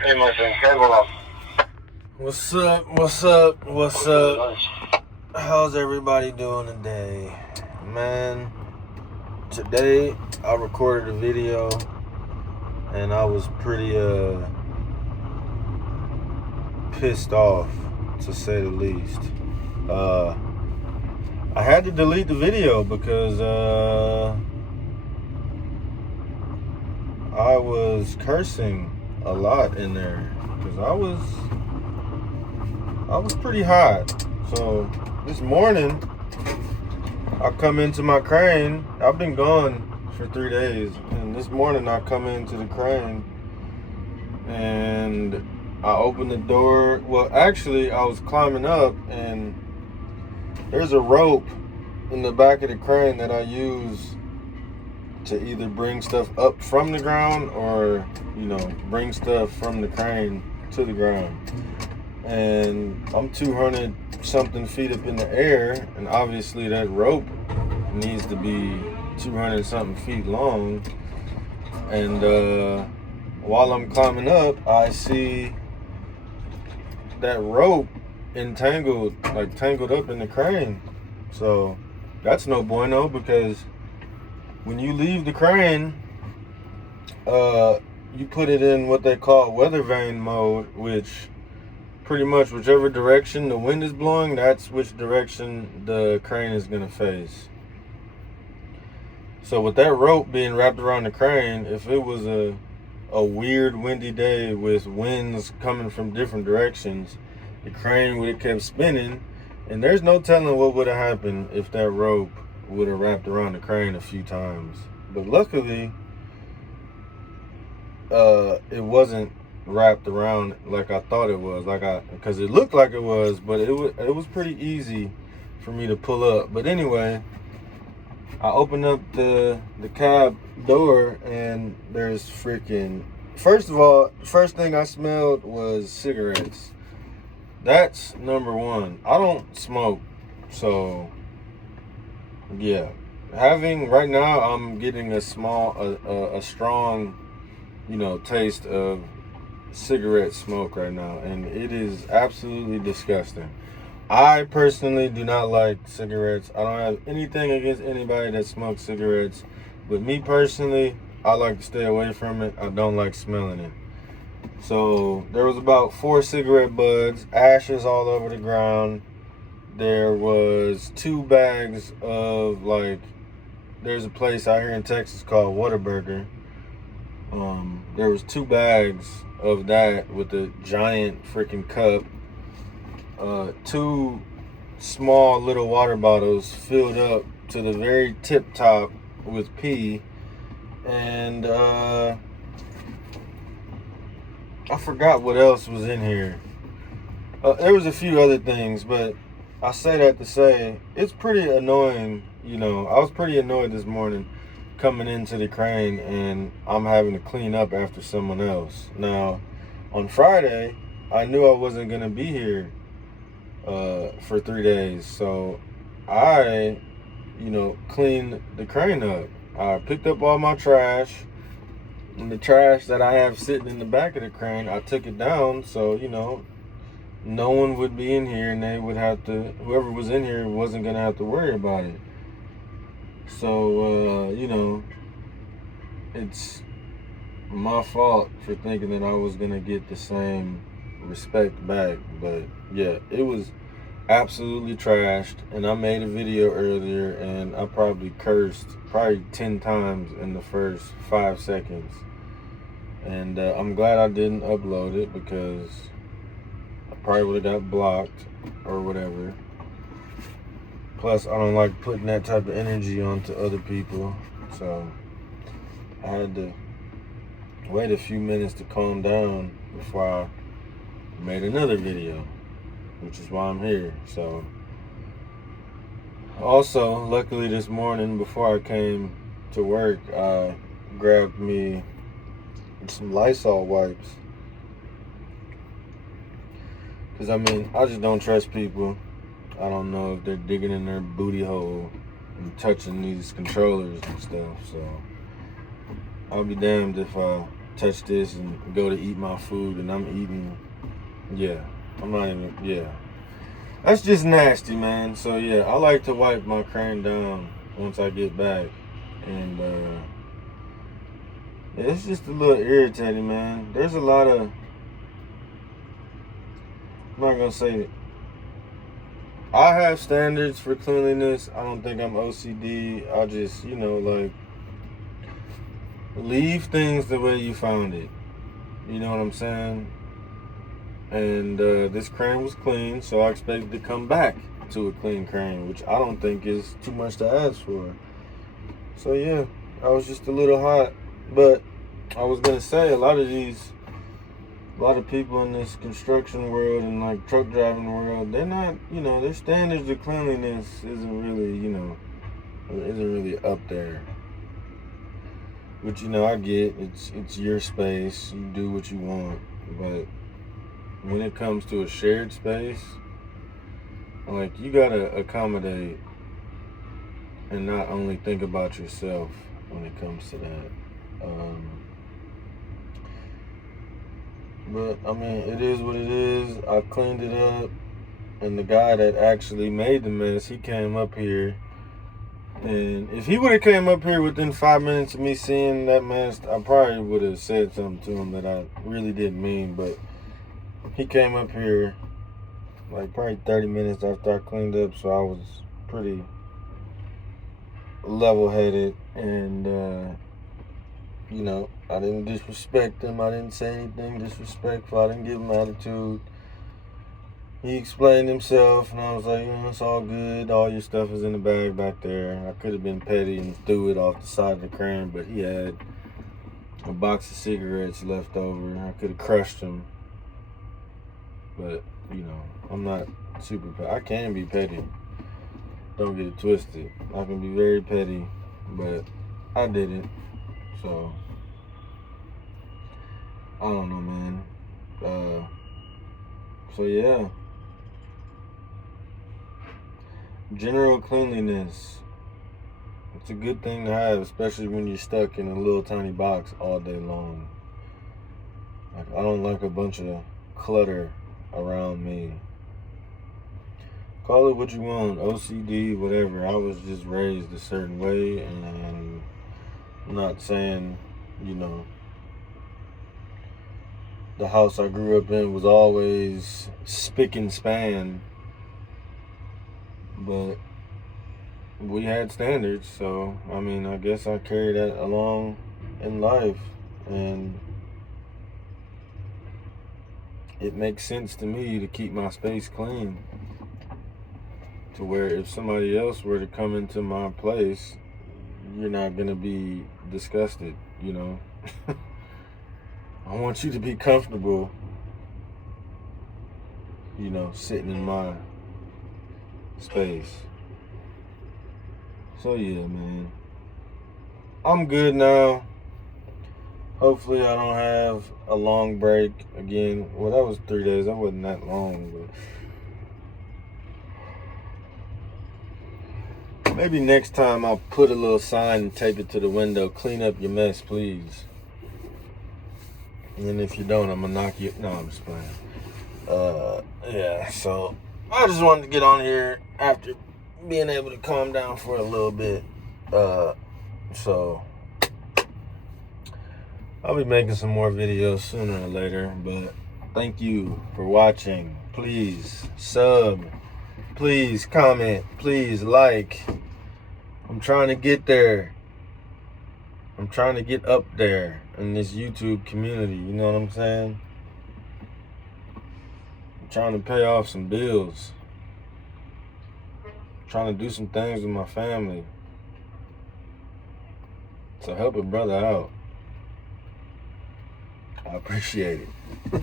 Hey, my friend, careful up. What's up? What's up? What's up? How's everybody doing today? Man, today I recorded a video and I was pretty pissed off, to say the least. I had to delete the video because I was cursing a lot in there because I was pretty hot. So this morning I come into my crane. I've been gone for 3 days, and this morning I come into the crane and I open the door. Well, actually, I was climbing up, and there's a rope in the back of the crane that I use to either bring stuff up from the ground or, bring stuff from the crane to the ground. And I'm 200 something feet up in the air, and obviously that rope needs to be 200 something feet long. And while I'm climbing up, I see that rope tangled up in the crane. So that's no bueno, because when you leave the crane, you put it in what they call weather vane mode, which pretty much whichever direction the wind is blowing, that's which direction the crane is going to face. So with that rope being wrapped around the crane, if it was a weird windy day with winds coming from different directions, the crane would have kept spinning, and there's no telling what would have happened if that rope would have wrapped around the crane a few times. But luckily, it wasn't wrapped around like I thought it was, because it looked like it was, but it was pretty easy for me to pull up. But anyway, I opened up the cab door, and there's freaking, first of all, the first thing I smelled was cigarettes. That's number one. I don't smoke, so yeah. Right now, I'm getting a strong, taste of cigarette smoke right now, and it is absolutely disgusting. I personally do not like cigarettes. I don't have anything against anybody that smokes cigarettes, but me personally, I like to stay away from it. I don't like smelling it. So there was about 4 cigarette buds, ashes all over the ground. There was 2 bags of, there's a place out here in Texas called Whataburger. There was 2 bags of that with a giant freaking cup. 2 small little water bottles filled up to the very tip top with pee. And I forgot what else was in here. There was a few other things, but I say that to say it's pretty annoying. I was pretty annoyed this morning coming into the crane, and I'm having to clean up after someone else. Now, on Friday, I knew I wasn't going to be here for 3 days, so I, cleaned the crane up. I picked up all my trash, and the trash that I have sitting in the back of the crane, I took it down so, no one would be in here, and they would have to, whoever was in here wasn't going to have to worry about it. So, it's my fault for thinking that I was going to get the same respect back. But yeah, it was absolutely trashed, and I made a video earlier, and I probably cursed 10 times in the first 5 seconds. And I'm glad I didn't upload it, because I probably would have got blocked or whatever. Plus, I don't like putting that type of energy onto other people. So I had to wait a few minutes to calm down before I made another video, which is why I'm here. So also, luckily this morning before I came to work, I grabbed me some Lysol wipes. Because, I just don't trust people. I don't know if they're digging in their booty hole and touching these controllers and stuff. So I'll be damned if I touch this and go to eat my food and I'm eating, yeah, I'm not even, yeah. That's just nasty, man. So yeah, I like to wipe my crane down once I get back. And it's just a little irritating, man. There's a lot of, I'm not gonna say it. I have standards for cleanliness. I don't think I'm OCD. I just, like, leave things the way you found it. You know what I'm saying? And this crane was clean, so I expected to come back to a clean crane, which I don't think is too much to ask for. So yeah, I was just a little hot. But I was gonna say, a lot of people in this construction world and like truck driving world, they're not, their standards of cleanliness isn't really up there. Which, I get, it's your space, you do what you want, but when it comes to a shared space, like, you gotta accommodate and not only think about yourself when it comes to that. But I mean, it is what it is. I cleaned it up, and the guy that actually made the mess, he came up here, and if he would have came up here within 5 minutes of me seeing that mess, I probably would have said something to him that I really didn't mean. But he came up here like probably 30 minutes after I cleaned up, so I was pretty level-headed, and I didn't disrespect him. I didn't say anything disrespectful. I didn't give him attitude. He explained himself, and I was like, it's all good. All your stuff is in the bag back there. I could have been petty and threw it off the side of the crane, but he had a box of cigarettes left over. I could have crushed him. But, I'm not super petty. I can be petty. Don't get it twisted. I can be very petty, but I didn't. So, I don't know, man. So yeah. General cleanliness. It's a good thing to have, especially when you're stuck in a little tiny box all day long. Like, I don't like a bunch of clutter around me. Call it what you want, OCD, whatever. I was just raised a certain way, and I'm not saying, the house I grew up in was always spick and span, but we had standards, so, I mean, I guess I carry that along in life, and it makes sense to me to keep my space clean, to where if somebody else were to come into my place, you're not gonna be disgusted, I want you to be comfortable, sitting in my space. So yeah, man, I'm good now. Hopefully I don't have a long break again. Well, that was 3 days. That wasn't that long, but maybe next time I'll put a little sign and tape it to the window. Clean up your mess, please. And if you don't, I'm gonna knock you. No, I'm just playing. Yeah, so I just wanted to get on here after being able to calm down for a little bit. So I'll be making some more videos sooner or later, but thank you for watching. Please sub, please comment, please like. I'm trying to get there. I'm trying to get up there in this YouTube community, you know what I'm saying? I'm trying to pay off some bills. I'm trying to do some things with my family. So help a brother out. I appreciate it.